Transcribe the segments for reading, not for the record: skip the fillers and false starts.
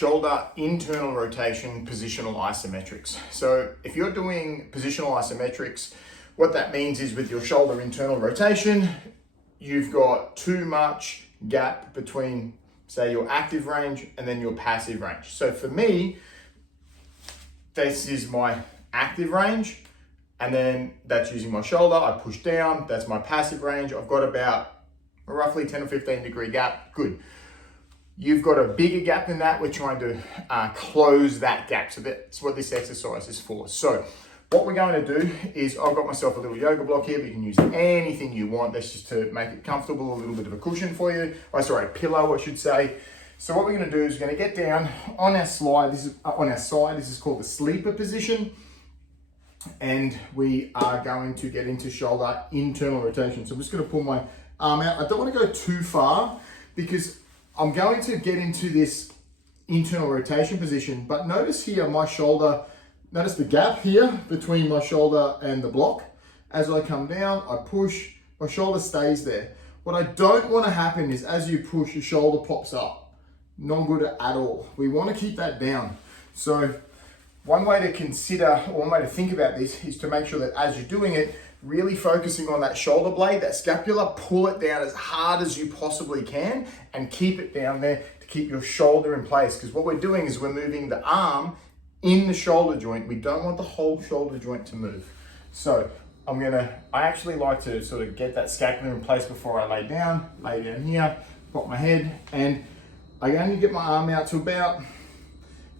shoulder internal rotation positional isometrics. So if you're doing positional isometrics, what that means is with your shoulder internal rotation, you've got too much gap between, say, your active range and then your passive range. So for me, this is my active range, and then that's using my shoulder. I push down, that's my passive range. I've got about a roughly 10 or 15 degree gap, good. You've got a bigger gap than that. We're trying to close that gap. So that's what this exercise is for. So what we're going to do is, I've got myself a little yoga block here, but you can use anything you want. That's just to make it comfortable, a little bit of a cushion for you. Oh, sorry, a pillow, I should say. So what we're going to do is we're going to get down on our slide. This is on our side. This is called the sleeper position. And we are going to get into shoulder internal rotation. So I'm just going to pull my arm out. I don't want to go too far because I'm going to get into this internal rotation position, but notice here my shoulder, notice the gap here between my shoulder and the block. As I come down, I push, my shoulder stays there. What I don't want to happen is as you push, your shoulder pops up. Not good at all. We want to keep that down. So one way to consider, or one way to think about this is to make sure that as you're doing it, really focusing on that shoulder blade, that scapula, pull it down as hard as you possibly can and keep it down there to keep your shoulder in place. Because what we're doing is we're moving the arm in the shoulder joint. We don't want the whole shoulder joint to move. So I actually like to sort of get that scapula in place before I lay down here, pop my head, and I only get my arm out to about,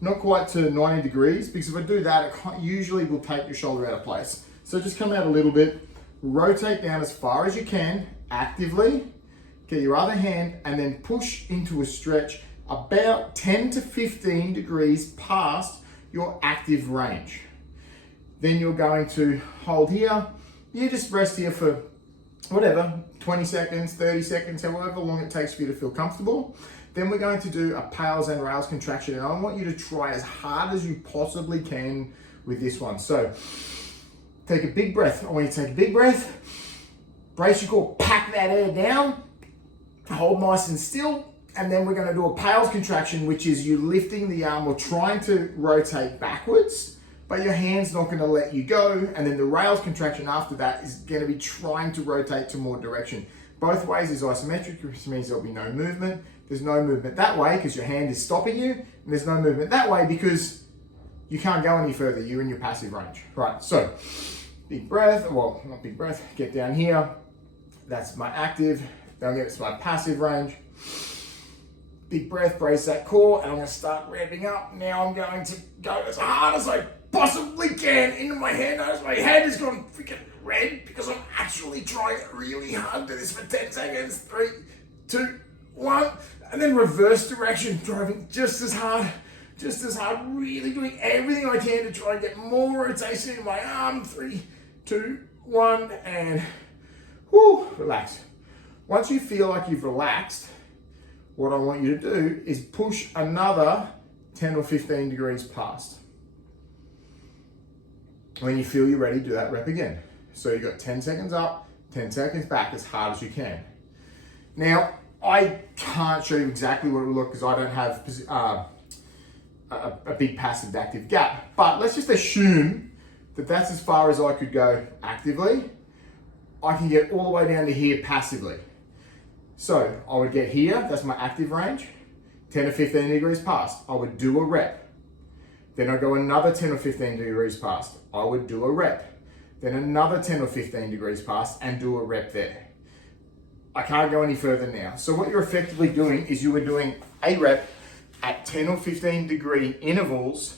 not quite to 90 degrees, because if I do that, it usually will take your shoulder out of place. So just come out a little bit, rotate down as far as you can, actively, get your other hand, and then push into a stretch about 10 to 15 degrees past your active range. Then you're going to hold here. You just rest here for whatever, 20 seconds, 30 seconds, however long it takes for you to feel comfortable. Then we're going to do a pales and rails contraction, and I want you to try as hard as you possibly can with this one. So take a big breath. I want you to take a big breath, brace your core, pack that air down, hold nice and still, and then we're going to do a pales contraction, which is you lifting the arm or trying to rotate backwards, but your hand's not going to let you go. And then the rails contraction after that is going to be trying to rotate to more direction. Both ways is isometric, which means there'll be no movement. There's no movement that way because your hand is stopping you, and there's no movement that way because you can't go any further. You're in your passive range. Right, so big breath, well, not big breath, get down here. That's my active. Then I'll get to my passive range. Big breath, brace that core, and I'm gonna start ramping up. Now I'm going to go as hard as I possibly can into my hand. Notice my head has gone freaking red because I'm actually trying really hard to do this for 10 seconds. 3, 2, 1, and then reverse direction, driving just as hard, really doing everything I can to try and get more rotation in my arm. 3, 2, 1, and relax. Once you feel like you've relaxed, what I want you to do is push another 10 or 15 degrees past. When you feel you're ready, do that rep again. So you've got 10 seconds up, 10 seconds back as hard as you can. Now, I can't show you exactly what it will look because I don't have a big passive to active gap, but let's just assume that that's as far as I could go actively. I can get all the way down to here passively. So I would get here, that's my active range, 10 or 15 degrees past. I would do a rep. Then I go another 10 or 15 degrees past. I would do a rep. Then another 10 or 15 degrees past and do a rep there. I can't go any further now. So what you're effectively doing is you are doing a rep at 10 or 15 degree intervals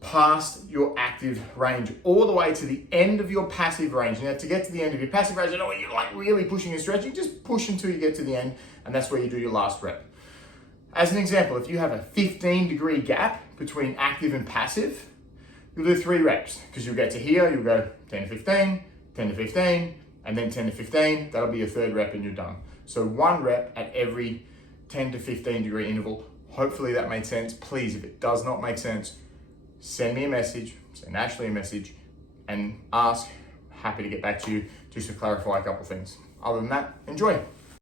past your active range, all the way to the end of your passive range. Now to get to the end of your passive range, I know when you're like really pushing and stretching, just push until you get to the end, and that's where you do your last rep. As an example, if you have a 15 degree gap between active and passive, you'll do 3 reps, because you'll get to here, you'll go 10 to 15, 10 to 15, and then 10 to 15, that'll be your 3rd rep and you're done. So 1 rep at every 10 to 15 degree interval. Hopefully that made sense. Please, if it does not make sense, send me a message, send Ashley a message, and ask. Happy to get back to you just to clarify a couple of things. Other than that, enjoy.